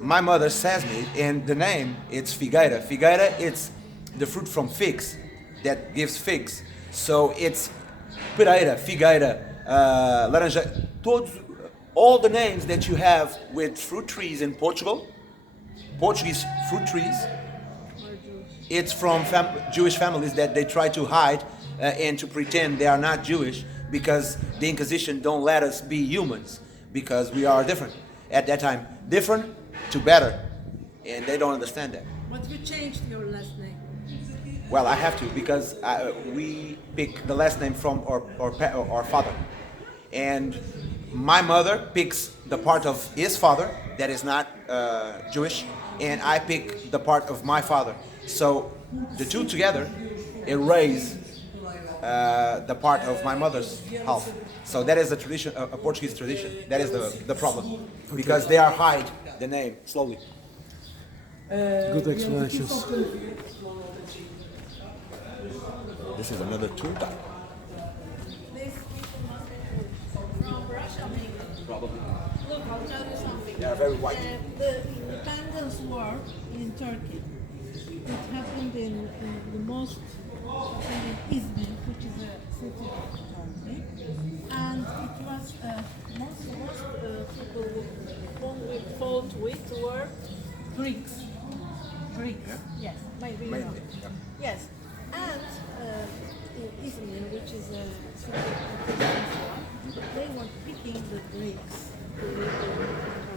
My mother says me, and the name it's figueira. Figueira, it's the fruit from figs that gives figs. So it's peraíra, figueira, laranja. Todos, all the names that you have with fruit trees in Portugal, Portuguese fruit trees, it's from Jewish families that they try to hide and to pretend they are not Jewish because the Inquisition don't let us be humans because we are different. At that time, different to better, and they don't understand that. But you changed your last name. Well, I have to because we pick the last name from our father, and my mother picks the part of his father that is not Jewish, and I pick the part of my father. So the two together erase the part of my mother's half. So that is a tradition, a Portuguese tradition. That is the problem, because they are hide the name slowly. Good explanations. This is another tool. These people must be from Russia, maybe. Probably. Look, I'll tell you something. They are very white. The independence war in Turkey, it happened in the most in Izmir, which is a city of Turkey, and it was most people whom we fought with were Greeks. Greeks, yes, maybe you know. Mainly, yeah. Yes, and in Izmir, which is a city of Turkey, they were picking the Greeks who lived in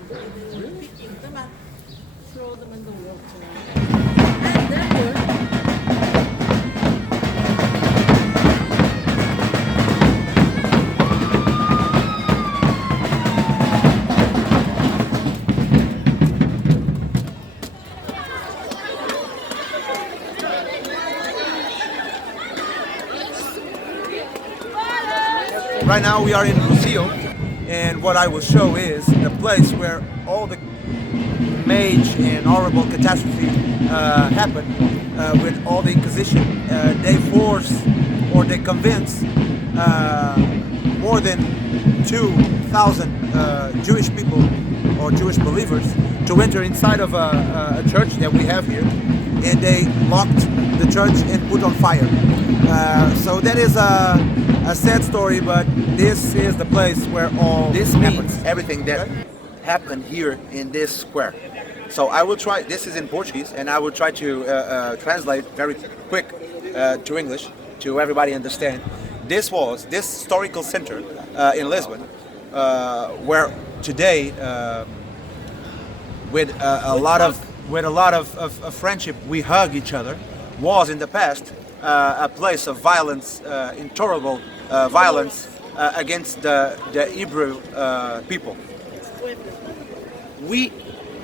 Turkey. They were picking them and throw them in the water. And there were Right now we are in Rocio, and what I will show is the place where all the major and horrible catastrophe happened with all the Inquisition. They force or they convince more than 2,000 Jewish people or Jewish believers to enter inside of a church that we have here, and they locked the church and put on fire. So that is a sad story, but this is the place where all this happens. Everything that happened here in this square. So I will try, this is in Portuguese, and I will try to translate very quick to English to everybody understand. This was this historical center in Lisbon, where today, with a lot of friendship, we hug each other. Was in the past a place of violence, intolerable violence against the Hebrew people.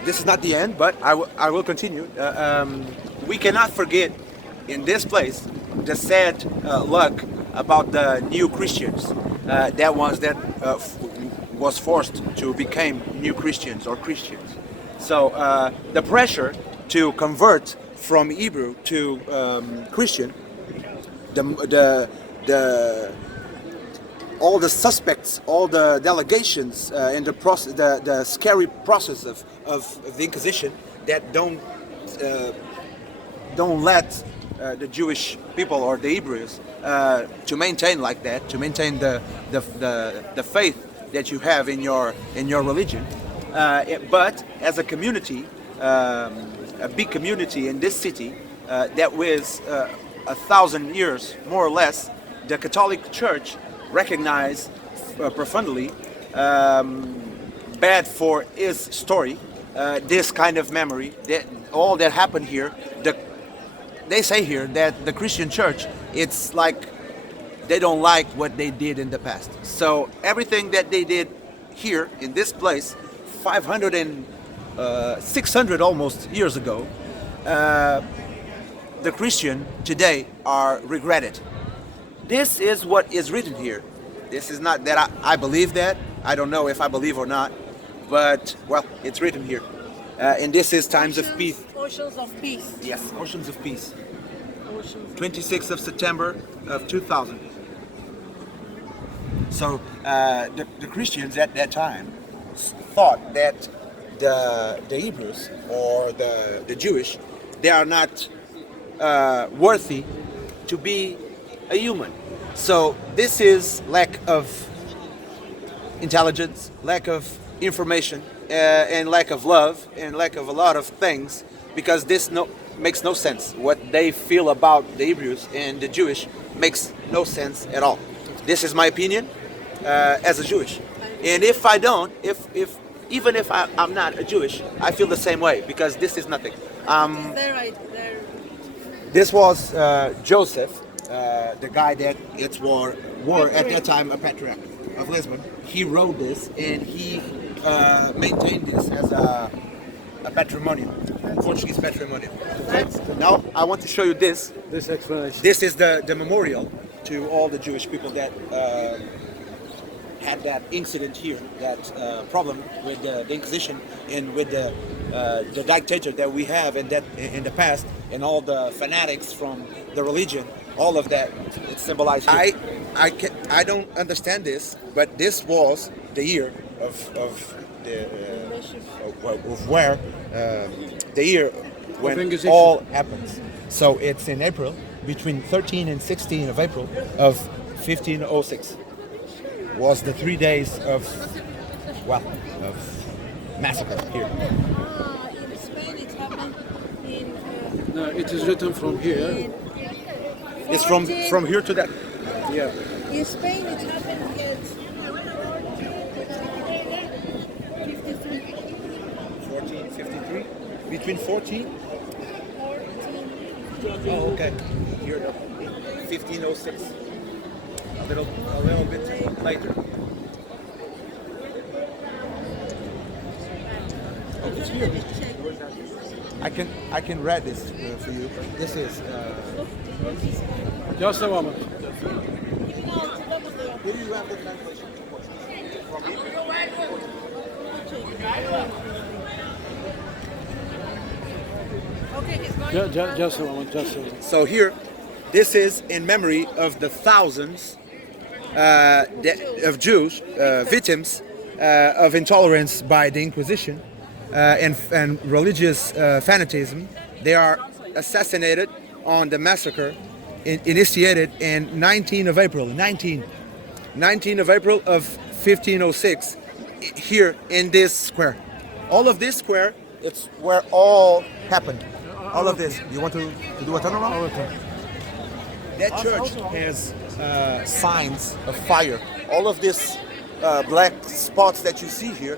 This is not the end, but I will continue. We cannot forget in this place the sad luck about the new Christians, that was forced to become new Christians or Christians. So the pressure to convert from Hebrew to Christian, all the suspects, all the delegations in the process, the scary process of the Inquisition that don't let the Jewish people or the Hebrews to maintain like that, to maintain the faith that you have in your religion. But as a community, a big community in this city, that was 1,000 years, more or less, the Catholic Church recognized profoundly bad for his story, this kind of memory, that all that happened here. They say here that the Christian Church, it's like they don't like what they did in the past. So everything that they did here in this place, 500 and 600 almost years ago, the Christian today are regretted. This is what is written here. This is not that I believe that. I don't know if I believe or not, but well, it's written here. And this is times of peace. Oceans of peace. Yes, oceans of peace. Oceans. 26th of September of 2000. So the Christians at that time thought that the Hebrews or the Jewish, they are not worthy to be a human. So this is lack of intelligence, lack of information, and lack of love, and lack of a lot of things, because this makes no sense. What they feel about the Hebrews and the Jewish makes no sense at all. This is my opinion as a Jewish, and if I don't, if even if I'm not a Jewish, I feel the same way because this is nothing. They're right. They're This was Joseph, the guy that it were at that time a patriarch of Lisbon. He wrote this and he maintained this as a patrimonial, Portuguese patrimonial. Now I want to show you this. This explanation. This is the memorial to all the Jewish people that had that incident here, that problem with the Inquisition and with the dictator that we have and that in the past, and all the fanatics from the religion, all of that it's symbolized here. I don't understand this, but this was the year of where the year when Inquisition. all happens. So it's in April, between 13 and 16 of April of 1506. Was the 3 days of massacre here. in Spain. It happened in. No, it is written from here. In It's from here to that. Yeah. In Spain, it happened at 1453. Between 14. Oh, okay. Here, 1506. A little bit later. Oh, it's here. I can read this for you. This is. Just a moment. Here you have the translation to Portuguese. From Okay, he's going. Just a moment. Just a moment. So here, this is in memory of the thousands of Jews victims of intolerance by the Inquisition and religious fanatism. They are assassinated on the massacre initiated in 19 of April of 1506 here in this square. All of this square, it's where all happened. All of this. You want to do a turnaround? That church has signs of fire. All of these black spots that you see here,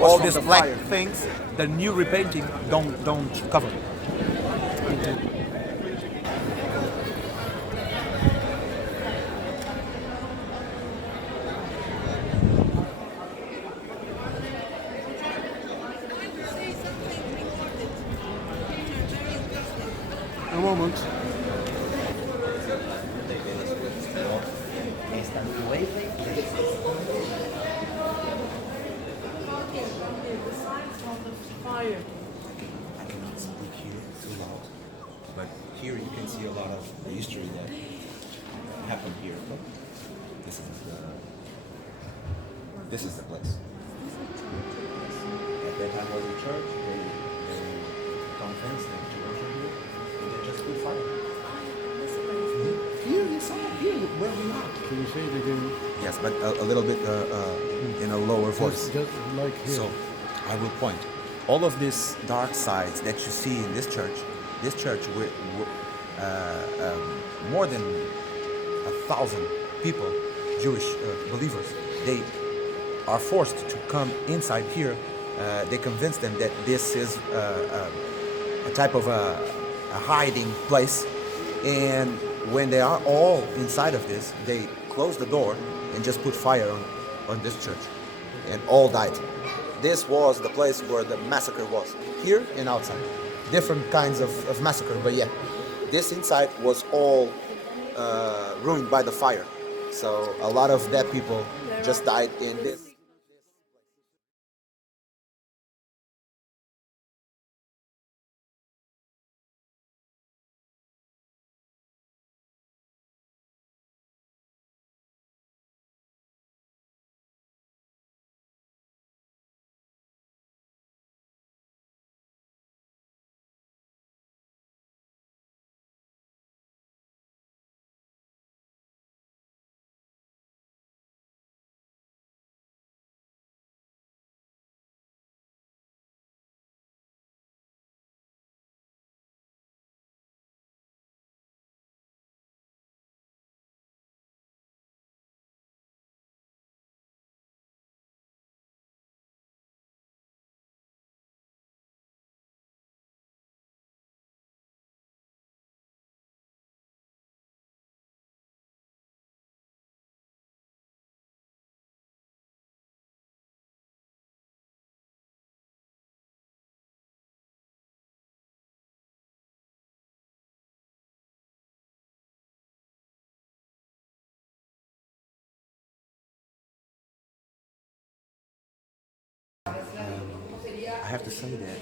all these black things, the new repainting don't cover. A moment. Fire. I cannot speak here too loud, but here you can see a lot of the history that happened here. Look, this is the place. At that time was a church. They convinced them to worship here, and they just put fire. Here, you saw here where we are. Can you say it again? Yes, but a little bit in a lower voice. Just like here. So, I will point. All of these dark sides that you see in this church with more than 1,000 people, Jewish believers, they are forced to come inside here. They convince them that this is a type of a hiding place. And when they are all inside of this, they close the door and just put fire on this church. And all died. This was the place where the massacre was, here and outside. Different kinds of massacre, but yeah, this inside was all ruined by the fire. So a lot of dead people just died in this. I have to say that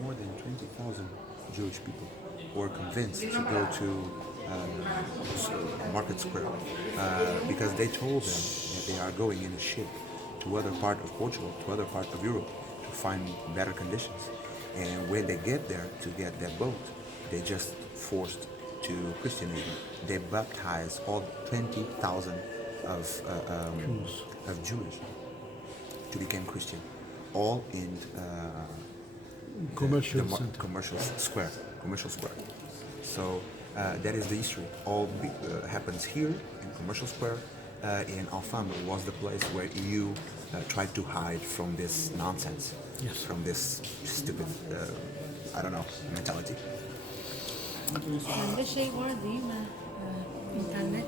more than 20,000 Jewish people were convinced to go to Market Square because they told them that they are going in a ship to other part of Portugal, to other part of Europe, to find better conditions. And when they get there to get their boat, they just forced to Christianism. They baptized all 20,000 of Jewish to become Christian, all in Commercial the center. commercial square. So that is the history. All happens here in commercial square. In Alfama was the place where you tried to hide from this nonsense, Yes. from this stupid, I don't know, mentality. Sende şey var değil mi? İnternet